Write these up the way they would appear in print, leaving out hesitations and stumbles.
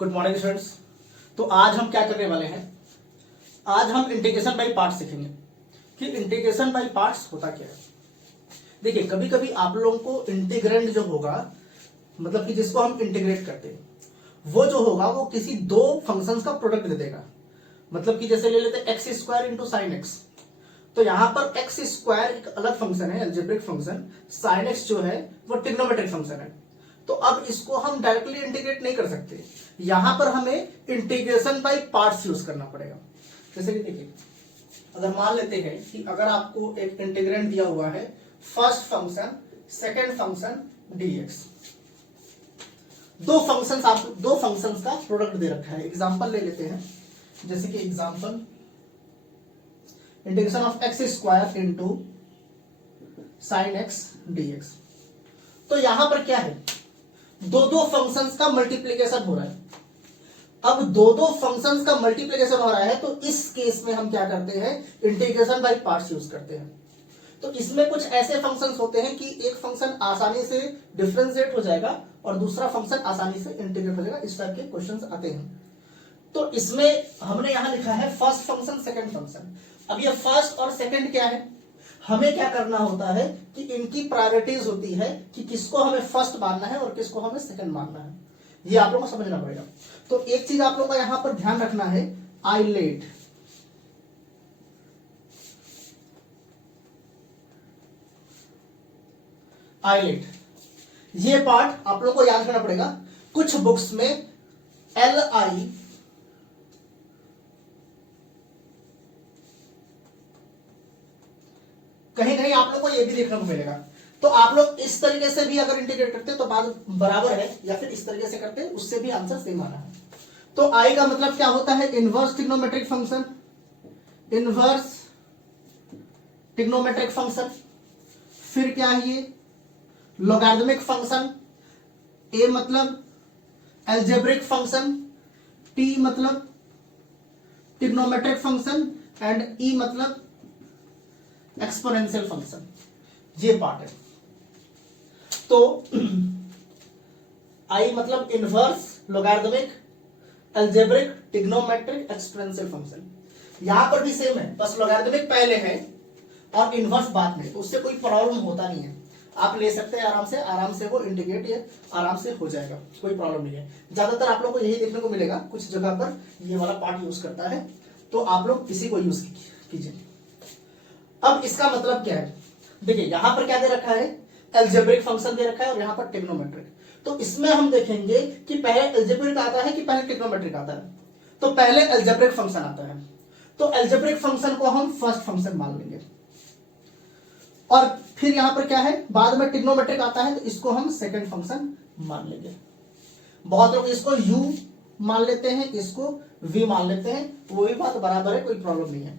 Good morning students. तो आज हम क्या करने वाले हैं, आज हम इंटीग्रेशन बाय पार्ट्स सीखेंगे कि इंटीग्रेशन बाय पार्ट्स होता क्या है। देखिए, कभी कभी आप लोगों को इंटीग्रेंड जो होगा, मतलब कि जिसको हम इंटीग्रेट करते हैं, वो जो होगा वो किसी दो फंक्शंस का प्रोडक्ट दे देगा। मतलब कि जैसे ले लेते हैं x square into sine x, तो यहां पर एक्स स्क्वायर एक अलग फंक्शन है, अलजेब्रिक फंक्शन, साइन एक्स जो है वो ट्रिग्नोमेट्रिक फंक्शन है। तो अब इसको हम डायरेक्टली इंटीग्रेट नहीं कर सकते, यहां पर हमें इंटीग्रेशन बाय पार्ट्स यूज करना पड़ेगा। जैसे कि देखिए, अगर मान लेते हैं कि अगर आपको एक इंटीग्रेंड दिया हुआ है first function second function DX, दो फंक्शंस का प्रोडक्ट दे रखा है। एग्जांपल ले लेते हैं, जैसे कि example integration of X square into sine X DX. तो यहां पर क्या है, दो फंक्शंस का मल्टीप्लीकेशन हो रहा है। अब दो फंक्शंस का मल्टीप्लीकेशन हो रहा है, तो इस केस में हम क्या करते हैं, इंटीग्रेशन बाय पार्ट्स यूज करते हैं। तो इसमें कुछ ऐसे फंक्शंस होते हैं कि एक फंक्शन आसानी से डिफरेंशिएट हो जाएगा और दूसरा फंक्शन आसानी से इंटीग्रेट हो जाएगा। इस टाइप के क्वेश्चंस आते हैं। तो इसमें हमने यहां लिखा है फर्स्ट फंक्शन सेकंड फंक्शन। अब ये फर्स्ट और सेकंड क्या है, हमें क्या करना होता है कि इनकी प्रायोरिटीज होती है कि किसको हमें फर्स्ट मानना है और किसको हमें सेकंड मानना है। ये आप लोगों को समझना पड़ेगा। तो एक चीज आप लोगों को यहां पर ध्यान रखना है, आइलेट ये पार्ट आप लोगों को याद रखना पड़ेगा। कुछ बुक्स में एल आई कहीं कहीं आप लोग को ये भी देखने को मिलेगा। तो आप लोग इस तरीके से भी अगर इंटीग्रेट करते तो बात बराबर है, या फिर इस तरीके से करते उससे भी आंसर सेम आना है। तो आई का मतलब क्या होता है, inverse trigonometric function, inverse trigonometric function. फिर क्या है ये, लॉगरिथमिक फंक्शन। ए मतलब अलजेब्रिक फंक्शन, टी मतलब ट्रिग्नोमेट्रिक फंक्शन एंड ई मतलब एक्सपोनेंशियल फंक्शन। ये पार्ट है। तो आई मतलब inverse, logarithmic, algebraic, trigonometric, exponential function. यहां पर भी सेम है, बस लॉगरिथमिक पहले है और इनवर्स बाद में, तो उससे कोई प्रॉब्लम होता नहीं है। आप ले सकते हैं आराम से वो इंटीग्रेट ये आराम से हो जाएगा, कोई प्रॉब्लम नहीं है। ज्यादातर आप लोग को यही देखने को मिलेगा, कुछ जगह पर ये वाला पार्ट यूज करता है, तो आप लोग इसी को यूज कीजिए। अब इसका मतलब क्या है, देखिए यहां पर क्या दे रखा है, अलजेब्रिक फंक्शन दे रखा है और यहां पर ट्रिग्नोमेट्रिक। तो इसमें हम देखेंगे कि पहले अलजेब्रिक आता है कि पहले ट्रिग्नोमेट्रिक आता है। तो पहले अलजेब्रिक फंक्शन आता है, तो अलजेब्रिक फंक्शन को हम फर्स्ट फंक्शन मान लेंगे। और फिर यहां पर क्या है, बाद में ट्रिग्नोमेट्रिक आता है, तो इसको हम सेकंड फंक्शन मान लेंगे। बहुत लोग इसको u मान लेते हैं, इसको v मान लेते हैं, वो भी बात बराबर है, कोई प्रॉब्लम नहीं है।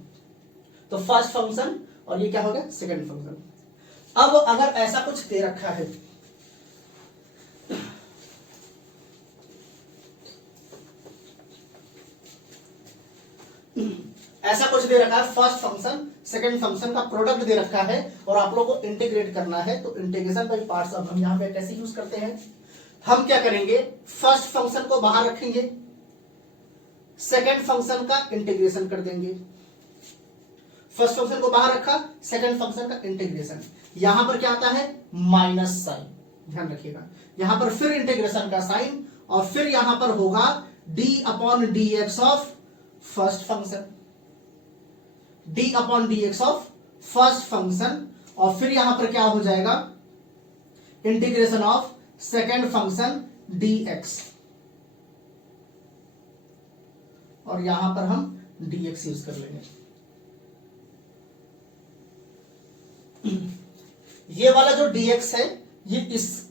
तो फर्स्ट फंक्शन और ये क्या हो गया, सेकंड फंक्शन। अब अगर ऐसा कुछ दे रखा है, ऐसा कुछ दे रखा है, फर्स्ट फंक्शन सेकंड फंक्शन का प्रोडक्ट दे रखा है और आप लोगों को इंटीग्रेट करना है, तो इंटीग्रेशन बाय पार्ट्स अब हम यहां पे कैसे यूज करते हैं, हम क्या करेंगे, फर्स्ट फंक्शन को बाहर रखेंगे, सेकंड फंक्शन का इंटीग्रेशन कर देंगे। फर्स्ट फंक्शन को बाहर रखा, सेकंड फंक्शन का इंटीग्रेशन। यहां पर क्या आता है, माइनस साइन, ध्यान रखिएगा। यहां पर फिर इंटीग्रेशन का साइन और फिर यहां पर होगा D upon D x of first function, D upon D x of first function, और फिर यहां पर क्या हो जाएगा, integration of second function D x, और यहां पर हम डी एक्स यूज कर लेंगे। ये वाला जो dx है ये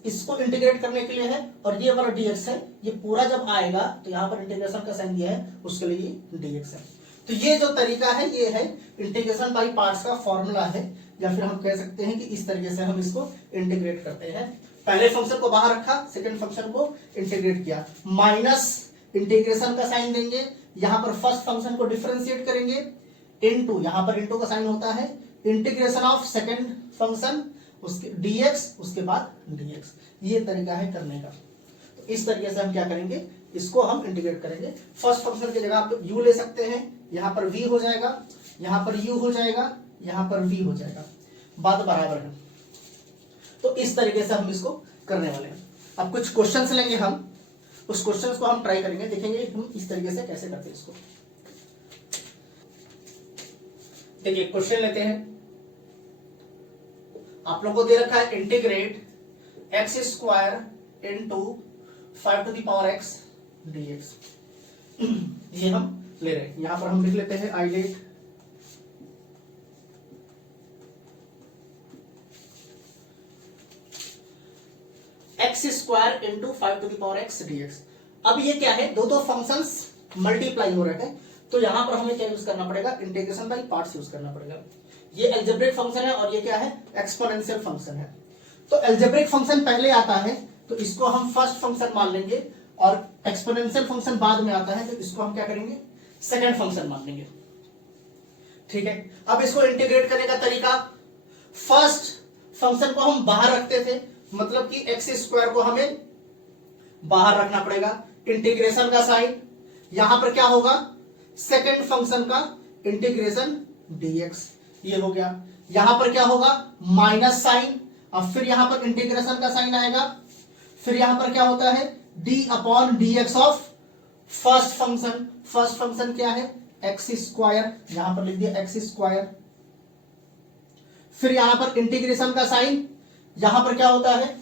इसको इंटीग्रेट करने के लिए है, और ये वाला dx है ये पूरा जब आएगा तो यहां पर इंटीग्रेशन का साइन दिया है, उसके लिए dx है। तो ये जो तरीका है ये है इंटीग्रेशन बाय पार्ट्स का फॉर्मूला है, या फिर हम कह सकते हैं कि इस तरीके से हम इसको इंटीग्रेट करते हैं। पहले फंक्शन को बाहर रखा, सेकंड फंक्शन को इंटीग्रेट किया, माइनस इंटीग्रेशन का साइन देंगे, यहां पर फर्स्ट फंक्शन को डिफरेंशिएट करेंगे, इनटू, यहां पर इनटू का साइन होता है, इंटीग्रेशन ऑफ सेकंड फंक्शन उसके dx, उसके बाद dx। ये तरीका है करने का। तो इस तरीके से हम क्या करेंगे, इसको हम इंटीग्रेट करेंगे। फर्स्ट फंक्शन की जगह आप u ले सकते हैं, यहां पर v हो जाएगा, यहां पर u हो जाएगा, यहां पर v हो जाएगा, बात बराबर है। तो इस तरीके से हम इसको करने वाले हैं। अब कुछ क्वेश्चंस लेंगे हम, उस क्वेश्चंस को हम ट्राई करेंगे, देखेंगे हम इस तरीके से कैसे करते हैं इसको। देखिए क्वेश्चन लेते हैं, आप लोगों को दे रखा है integrate X square into 5 to the power X dx। ये हम ले रहे हैं, यहां पर हम लिख लेते हैं I let X square into 5 to the power X dx। अब ये क्या है, दो फंक्शंस मल्टीप्लाई हो रहे हैं, तो यहां पर हमें क्या यूज करना पड़ेगा, इंटीग्रेशन बाय पार्ट्स यूज करना पड़ेगा। ये अलजेब्रिक फंक्शन है और ये क्या है, एक्सपोनेंशियल फंक्शन है। तो अलजेब्रिक फंक्शन पहले आता है तो इसको हम फर्स्ट फंक्शन मान लेंगे, और एक्सपोनेंशियल फंक्शन बाद में आता है तो इसको हम क्या करेंगे, सेकंड फंक्शन मान लेंगे। ठीक है, अब इसको इंटीग्रेट करने का तरीका, फर्स्ट फंक्शन को हम बाहर रखते थे, मतलब कि एक्स स्क्वायर को हमें बाहर रखना पड़ेगा, इंटीग्रेशन का साइन, यहां पर क्या होगा, सेकंड फंक्शन का इंटीग्रेशन dx, ये हो गया। यहां पर क्या होगा, माइनस साइन, अब फिर यहां पर इंटीग्रेशन का साइन आएगा, फिर यहां पर क्या होता है, d upon dx of first function. First function क्या है, एक्स स्क्वायर, यहां पर लिख दिया एक्स स्क्वायर, फिर यहां पर इंटीग्रेशन का साइन, यहां पर क्या होता है,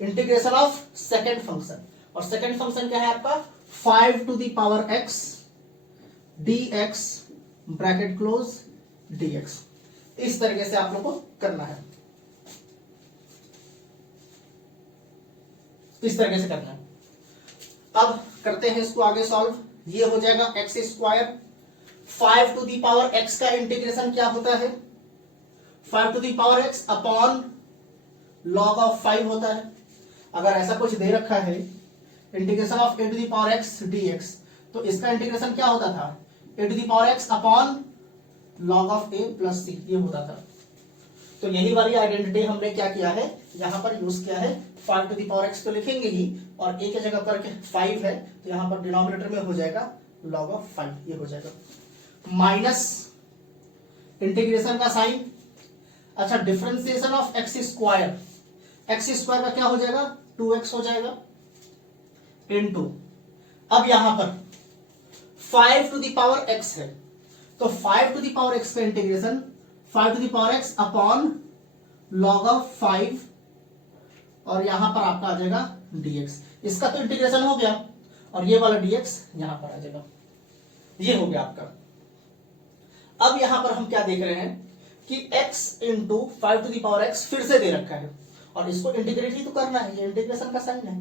इंटीग्रेशन ऑफ सेकंड फंक्शन, और सेकंड फंक्शन क्या है आपका, 5 to the power x dx bracket close dx। इस तरीके से आप लोग को करना है, इस तरीके से करना है। अब करते हैं इसको आगे सॉल्व। ये हो जाएगा X square, 5 to the power x का इंटीग्रेशन क्या होता है, 5 to the power x upon log of 5 होता है। अगर ऐसा कुछ दे रखा है integration of a to the power x dx, तो इसका इंटीग्रेशन क्या होता था, a to the power x upon log of a plus c, ये होता था। तो यही वाली आइडेंटिटी हमने क्या किया है, यहां पर यूज किया है। 5 टू द पावर x तो लिखेंगे ही, और a के जगह पर 5 है तो यहां पर डिनोमिनेटर में हो जाएगा लॉग ऑफ 5, ये हो जाएगा, माइनस इंटीग्रेशन का साइन। अच्छा, differentiation of X square, x square का क्या हो जाएगा, 2x हो जाएगा, इनटू, अब यहां पर 5 टू द पावर x है, तो 5 टू द पावर x का integration 5 to the power x upon log of 5, और यहां पर आपका आ जाएगा dx। इसका तो इंटीग्रेशन हो गया, और ये वाला dx यहां पर आ जाएगा, ये हो गया आपका। अब यहां पर हम क्या देख रहे हैं कि x into 5 to the power x फिर से दे रखा है, और इसको इंटीग्रेट ही तो करना है, ये इंटीग्रेशन का साइन है।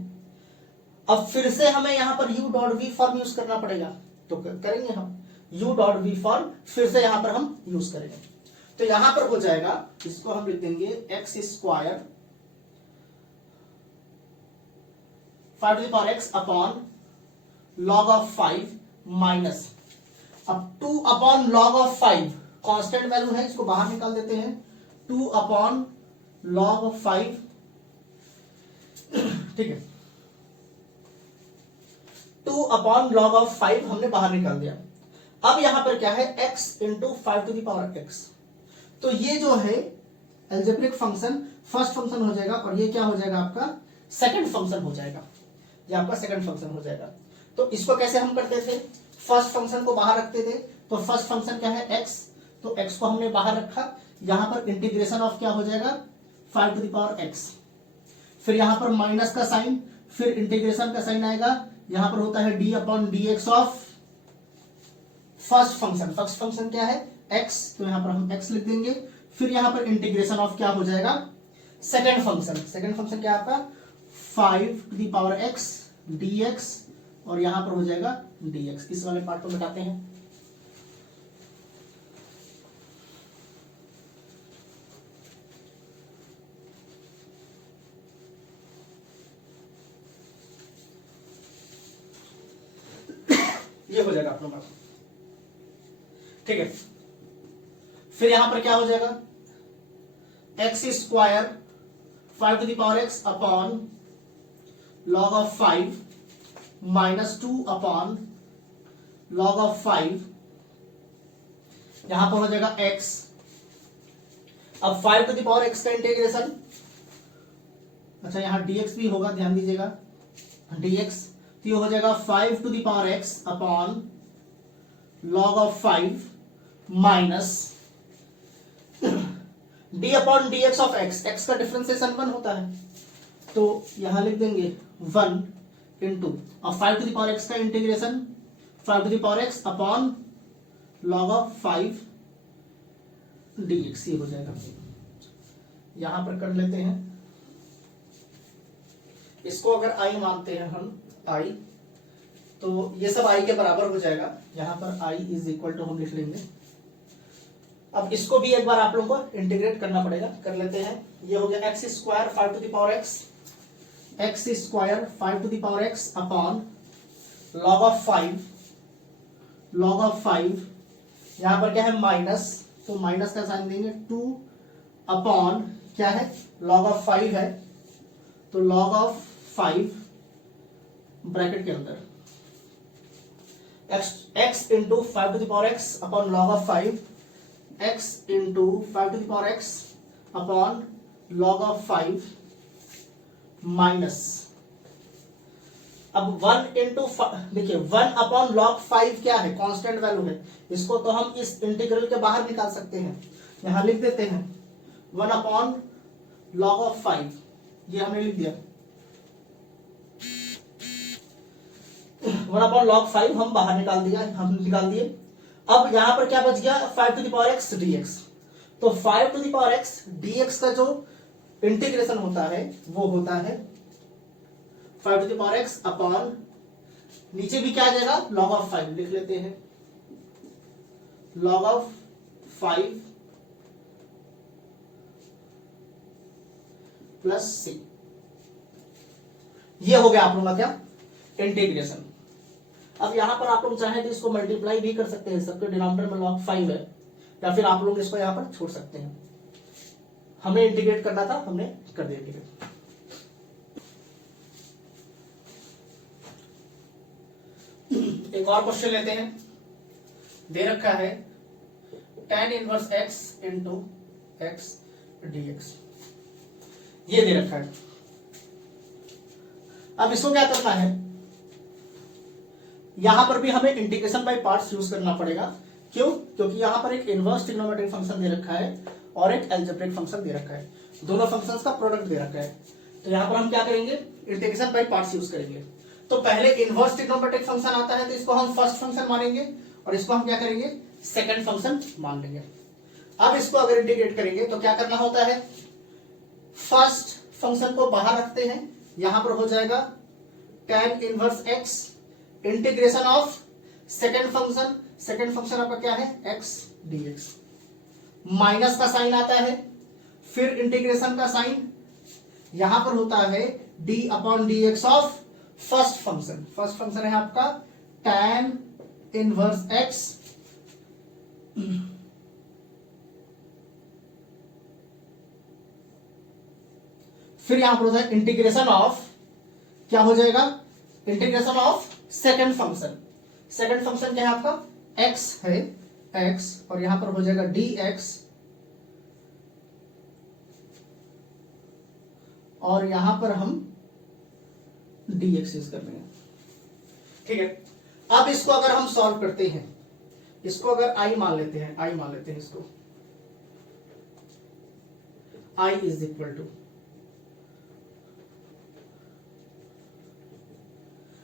अब फिर से हमें यहां पर u dot V form use करना पड़ेगा, तो करेंगे हम u डॉट वी फॉर्म, फिर से यहां पर हम यूज करेंगे। तो यहां पर हो जाएगा, इसको हम लिख देंगे X square 5 to the power x upon log of 5 minus, अब 2 upon log of 5 constant value है, इसको बाहर निकाल देते हैं, 2 अपॉन लॉग ऑफ 5, ठीक है, 2 अपॉन लॉग ऑफ 5 हमने बाहर निकाल दिया। अब यहां पर क्या है, x into 5 to the power x, तो ये जो है अलजेब्रिक फंक्शन फर्स्ट फंक्शन हो जाएगा, और ये क्या हो जाएगा आपका, सेकंड फंक्शन हो जाएगा, ये आपका सेकंड फंक्शन हो जाएगा। तो इसको कैसे हम करते थे, फर्स्ट फंक्शन को बाहर रखते थे, तो फर्स्ट फंक्शन क्या है x, तो x को हमने बाहर रखा, यहां पर इंटीग्रेशन ऑफ क्या हो जाएगा, 5 टू द पावर x, फिर यहां पर माइनस का साइन, फिर इंटीग्रेशन का साइन आएगा, यहां पर होता है d upon dx of first function. First function क्या है, x, तो यहां पर हम x लिख देंगे, फिर यहां पर इंटीग्रेशन ऑफ क्या हो जाएगा, सेकंड फंक्शन। सेकंड फंक्शन क्या आपका, 5 to the power x dx, और यहां पर हो जाएगा dx। इस वाले पार्ट को मिटाते हैं, ये हो जाएगा आप लोगों का, ठीक है। फिर यहां पर क्या हो जाएगा, X square 5 to the power x upon log of 5 -2 upon log of 5, यहां पर हो जाएगा x। अब 5 टू द पावर x का इंटीग्रेशन, अच्छा यहां dx भी होगा, ध्यान दीजिएगा, dx, तो ये हो जाएगा 5 to the power x upon log of 5 minus d upon dx of x, x का डिफरेंशिएशन 1 होता है, तो यहां लिख देंगे 1 इंटू, अब 5 टू द पावर x का integration 5 to the power x upon log of 5 dx, ये हो जाएगा। यहां पर कर लेते हैं, इसको अगर i मानते हैं हम i, तो ये सब i के बराबर हो जाएगा, यहां पर i इज इक्वल टू हम लिख लेंगे। अब इसको भी एक बार आप लोगों को इंटीग्रेट करना पड़ेगा, कर लेते हैं। ये हो गया x square 5 to the power x, x square 5 to the power x upon log of 5, log of 5, यहां पर क्या है माइनस, तो माइनस का साइन देंगे 2 अपॉन क्या है log ऑफ 5 है, तो log ऑफ 5 ब्रैकेट के अंदर x into 5 to the power x upon log of 5, x into 5 to the power x upon log of 5 minus, अब 1 इंटू, देखिए 1 अपॉन log 5 क्या है, कांस्टेंट वैल्यू है, इसको तो हम इस इंटीग्रल के बाहर निकाल सकते हैं, यहां लिख देते हैं 1 अपॉन log ऑफ 5, ये हमने लिख दिया, 1 अपॉन log 5 हम बाहर निकाल दिए। अब यहां पर क्या बच गया 5 to the power x dx, तो 5 to the power x dx का जो इंटीग्रेशन होता है वो होता है 5 to the power x upon, नीचे भी क्या आ जाएगा log ऑफ 5 लिख लेते हैं, log ऑफ 5 प्लस c, ये हो गया आप लोगों का क्या इंटीग्रेशन। अब यहां पर आप लोग चाहें तो इसको मल्टीप्लाई भी कर सकते हैं, सबके डिनोमिनेटर में log 5 है, या फिर आप लोग इसको यहां पर छोड़ सकते हैं, हमें इंटीग्रेट करना था, हमने कर दिया इंटीग्रेट। एक और क्वेश्चन लेते हैं, दे रखा है tan inverse x into x dx, ये दे रखा है। अब इसको क्या करना है, यहां पर भी हमें इंटीग्रेशन बाय पार्ट्स यूज करना पड़ेगा, क्यों, क्योंकि यहां पर एक इनवर्स ट्रिग्नोमेट्रिक फंक्शन दे रखा है और एक अलजेब्रिक फंक्शन दे रखा है, दोनों फंक्शंस का प्रोडक्ट दे रखा है, तो यहां पर हम क्या करेंगे इंटीग्रेशन बाय पार्ट्स यूज करेंगे। तो पहले इनवर्स ट्रिग्नोमेट्रिक फंक्शन आता है, तो इसको हम फर्स्ट फंक्शन मानेंगे और इसको हम क्या करेंगे सेकंड फंक्शन मान लेंगे। अब इसको अगर इंटीग्रेट करेंगे तो क्या करना होता है, फर्स्ट फंक्शन को बाहर रखते हैं, यहां पर हो जाएगा tan inverse x integration of second function आपका क्या है x dx, माइनस का साइन आता है, फिर इंटीग्रेशन का साइन, यहां पर होता है d upon dx of first function है आपका tan इनवर्स x फिर यहां पर होता है इंटीग्रेशन ऑफ, क्या हो जाएगा इंटीग्रेशन ऑफ सेकंड फंक्शन क्या है आपका x है x, और यहां पर हो जाएगा dx, और यहां पर हम dx यूज कर लेंगे, ठीक है। अब इसको अगर हम सॉल्व करते हैं, इसको अगर i मान लेते हैं इसको, i इज इक्वल टू,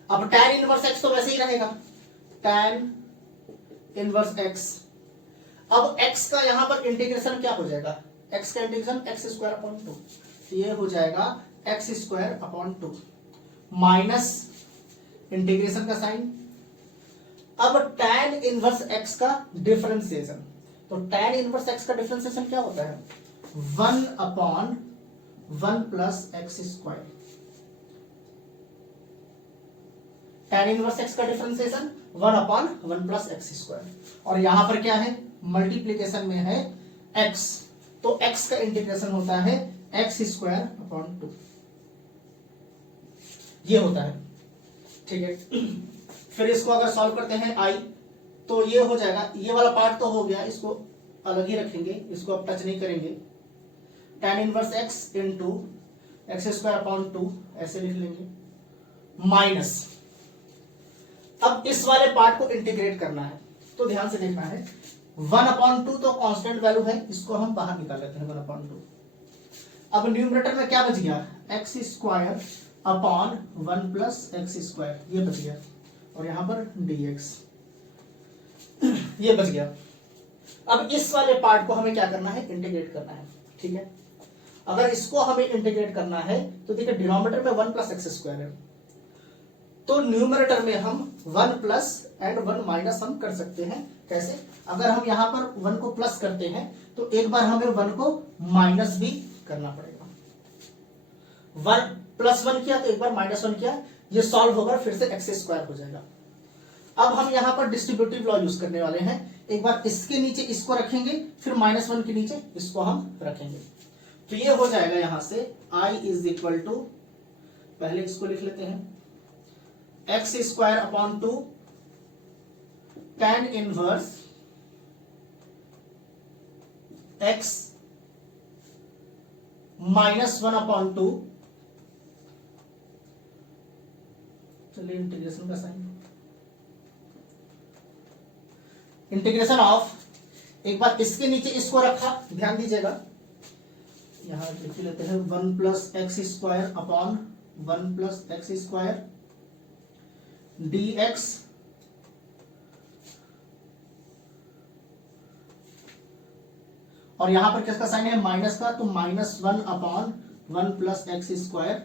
अब tan इनवर्स x तो वैसे ही रहेगा tan इनवर्स x, अब x का यहां पर इंटीग्रेशन क्या हो जाएगा, x का इंटीग्रेशन x स्क्वायर अपॉन 2, ये हो जाएगा x square upon 2 minus integration का साइन, अब tan इनवर्स x का डिफरेंशिएशन, तो tan इनवर्स x का डिफरेंशिएशन क्या होता है 1 upon 1 plus x square, tan inverse x का differentiation 1 upon 1 plus x square, और यहां पर क्या है मल्टीप्लीकेशन में है x, तो x का इंटीग्रेशन होता है x स्क्वायर अपॉन 2, ये होता है। ठीक है। फिर इसको अगर सॉल्व करते हैं आई, तो ये हो जाएगा, ये वाला पार्ट तो हो गया, इसको अलग ही रखेंगे, इसको अब टच नहीं करेंगे। tan inverse x into x square upon 2 ऐसे लिख लेंगे, माइनस, अब इस वाले पार्ट को इंटीग्रेट करना है, तो ध्यान से देखना है, 1/2 तो कांस्टेंट वैल्यू है, इसको हम बाहर निकाल लेते हैं 1/2। अब न्यूमरेटर में क्या बच गया, x square upon 1 plus X square, ये बच गया, और यहां पर dx ये बच गया। अब इस वाले पार्ट को हमें क्या करना है, इंटीग्रेट करना है, ठीक है। अगर इसको हमें इंटीग्रेट करना है तो देखिए डिनोमिनेटर में 1 प्लस एक्स स्क्वायर है, तो न्यूमरेटर में हम 1 प्लस एंड 1 माइनस हम कर सकते हैं। कैसे, अगर हम यहां पर 1 को प्लस करते हैं तो एक बार हमें 1 को माइनस भी करना पड़ेगा। 1 प्लस 1 किया तो एक बार माइनस 1 किया, ये सॉल्व होकर फिर से एक्स स्क्वायर हो जाएगा। अब हम यहां पर डिस्ट्रीब्यूटिव लॉ यूज करने वाले हैं, एक बार इसके नीचे इसको रखेंगे, फिर -1 के नीचे इसको हम रखेंगे, तो ये हो जाएगा यहां से I इज इक्वल टू, पहले इसको लिख लेते हैं, x square upon 2 tan inverse x -1/2, चलिए इंटीग्रेशन का साइन, इंटीग्रेशन ऑफ, एक बार इसके नीचे इसको रखा, ध्यान दीजिएगा, यहां लिख लेते हैं 1 plus X square upon 1 plus X square dx और यहां पर किसका साइन है, माइनस का, तो -1 अपॉन 1 प्लस एक्स स्क्वायर,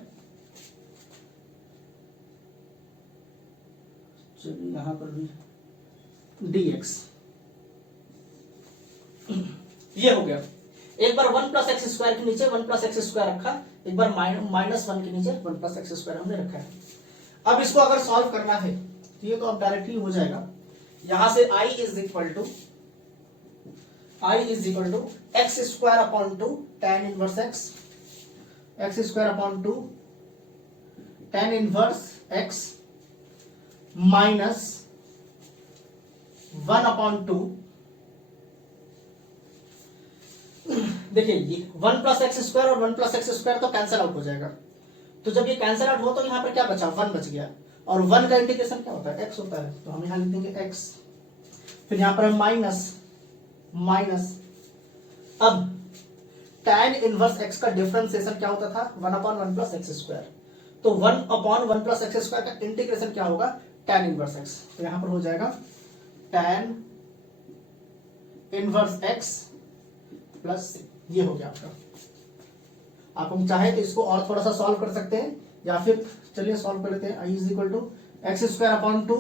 चलिए यहां पर भी dx, ये हो गया। एक बार 1 प्लस एक्स स्क्वायर के नीचे 1 प्लस एक्स स्क्वायर रखा, एक बार -1 के नीचे 1 प्लस एक्स स्क्वायर हमने रखा है। अब इसको अगर सॉल्व करना है तो ये तो अब डायरेक्टली हो जाएगा, यहां से I is equal to X square upon 2 tan inverse X square upon 2 tan inverse x minus 1/2, देखिए ये 1 प्लस एक्स स्क्वायर और 1 प्लस एक्स स्क्वायर तो कैंसिल आउट हो जाएगा, तो जब ये कैंसिल आउट हो तो यहाँ पर क्या बचा, 1 बच गया, और 1 का इंटीग्रेशन क्या होता है, x होता है, तो हम यहाँ लिख देंगे x, फिर यहाँ पर माइनस, अब tan इनवर्स x का डिफरेंशिएशन क्या होता था, 1/1 प्लस एक्स स्क्वायर, तो 1/1 प्लस एक्स स्क्वायर का इंटीग्रेशन क्या होगा, tan इनवर्स x, तो यहाँ पर हो जाएगा tan इनवर्स x प्लस, ये हो गया आपका। आप हम चाहे तो इसको और थोड़ा सा सॉल्व कर सकते हैं, या फिर चलिए सॉल्व कर लेते हैं, I is equal to X square upon 2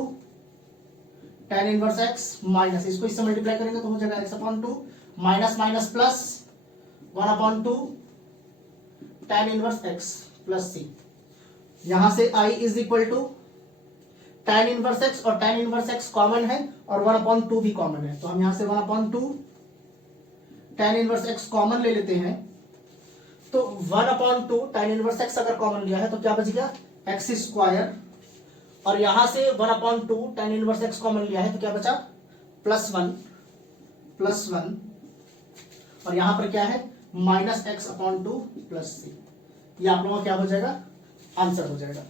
tan inverse x minus, इसको इससे मल्टीप्लाई करेंगे तो हो जाएगा x/2 minus minus plus 1/2 tan inverse x plus c, यहां से I is equal to tan inverse x, और tan इनवर्स x कॉमन है और 1/2 भी कॉमन है, तो हम यहां से 1/2 tan इनवर्स x कॉमन ले लेते हैं, तो 1/2 tan इनवर्स x अगर कॉमन लिया है तो क्या बच गया, एक्स स्क्वायर, और यहां से 1/2 tan इनवर्स x कॉमन लिया है तो क्या बचा, +1, और यहां पर क्या है, -x/2 प्लस c, ये आप लोगों का क्या हो जाएगा, आंसर हो जाएगा।